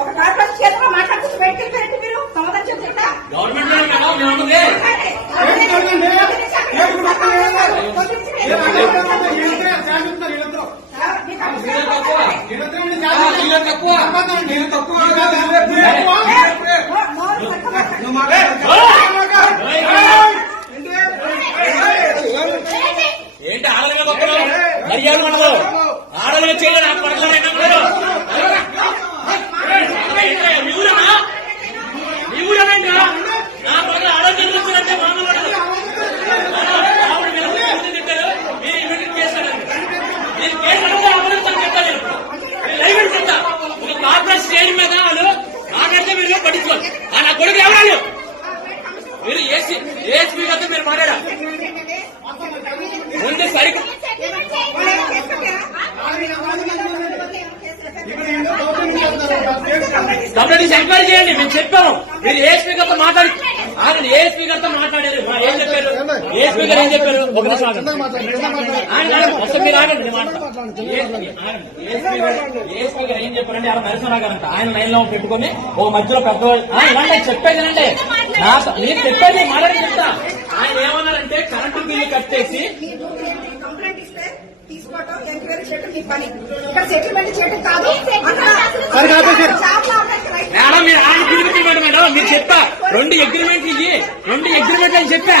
ఒక కార్పొరేషన్ చేతిలో మాట్లాడుతూ బయటకు వెళ్ళి మీరు సమాధానం చెప్తా ఏంటి ఆడలుగా గొప్పలు మర్యాద ఉండదు ఆడలుగా చేయలేదు నాకు పడలేదు మీ ఊరేనా ఇంకా నా పక్కన ఆడలు వచ్చారంటే మామూలు ఆవిడ తింటారు మీరు ఇమీడియట్ చేస్తారండి మీరు కేసు అడిగితే అమలుస్తాను చెప్తాను నేను లైవ్ చెప్తా ఒక కార్పొరేట్ స్టేజ్ మీద వాళ్ళు మాట్లాడితే మీరు పట్టించుకోండి నా కొడుకు ఎవరాలు మీరు ఏసీ గారితో మీరు మాట్లాడా ముందు సరిగ్గా కంప్లైంట్ ఎంక్వైరీ చేయండి మేము చెప్పాము మీరు ఏ స్పీకర్తో మాట్లాడి ఆయన ఏ స్పీకర్తో మాట్లాడారు ఏం చెప్పారు ఏ స్పీకర్ ఏం చెప్పారు ఒక నిమిషం మీరు ఆగండి ఏ స్పీకర్ ఏం చెప్పారంటే అలా నరసింహరావు గారు అంట ఆయన లైన్ లో పెట్టుకుని ఓ మధ్యలో పెద్దవాళ్ళు చెప్పేది అంటే మీరు చెప్పేది మాట్లాడి చెప్తా ఆయన ఏమన్నారంటే కరెంటు బిల్లు కట్టేసి మేడం మీరు ఆయన పిలుపుకోండి మేడం మీరు చెప్పా 2 అగ్రిమెంట్లు ఇవి 2 అగ్రిమెంట్లు అని చెప్పా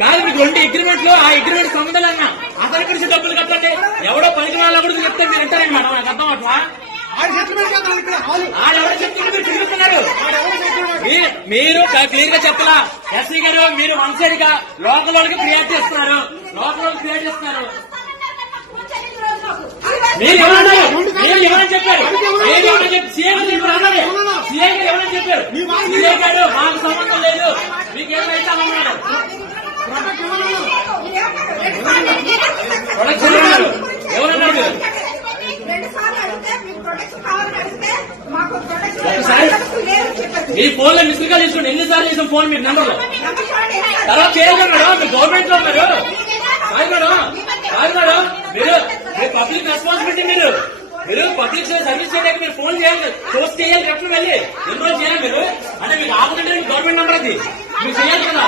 కాదు మీకు 2 అగ్రిమెంట్లు ఆ అగ్రిమెంట్ సంబంధాలు అన్నా అతని గురించి డబ్బులు కట్టండి ఎవడో పనికి వాళ్ళ గురించి చెప్తే మీరు అంటారండి మేడం నాకు అర్థం అట్లా ఆడెవరో చెప్తున్నారు మీరు తిరుగుతున్నారు మీరు క్లియర్ గా చెప్పలా ఎస్సీ గారు మీరు వన్ సైడ్ గా లోకల్ వాళ్ళకి క్రియేట్ చేస్తున్నారు లోకల్ వాళ్ళకి క్రియేట్ చేస్తున్నారు మీరు ఎవరన్నారు మీరు ఎవరని చెప్పారు మీరు ఎవరని చెప్పి సీఎం అన్నారు సీఎం గారు ఎవరని చెప్పారు సీఎం గారు మాకు సంబంధం లేదు మీకు ఏమైతే అన్నారు ఎవరన్నారు మీ ఫోన్ లో మిస్డ్ కాల్ తీసుకోండి ఎన్నిసార్లు చేసాం ఫోన్ మీరు నెంబర్లో తర్వాత చేయగలరా మీరు గవర్నమెంట్ లో ఉన్నారు మీరు పబ్లిక్ రెస్పాన్సిబిలిటీ మీరు పబ్లిక్ సర్వీస్ చేయడానికి మీరు ఫోన్ చేయాలి పోస్ట్ చేయాలి ఎప్పుడు వెళ్ళి ఎన్ని రోజులు చేయాలి మీరు అంటే మీకు ఆపదంటే గవర్నమెంట్ నెంబర్ అది మీరు చేయాలి కదా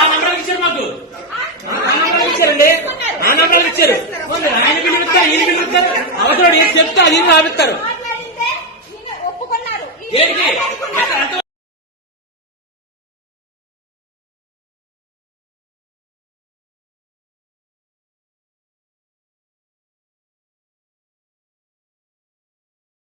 ఆ నెంబర్ ఇచ్చారు మాకు ఆ నెంబర్ ఇచ్చారండి ఆ నెంబర్ ఇచ్చారు ఆయన బిల్లు ఇస్తారు ఈయన బిల్లు ఇస్తారు అవసరం ఏం చెప్తే అది ఆపిస్తారు ఏంటి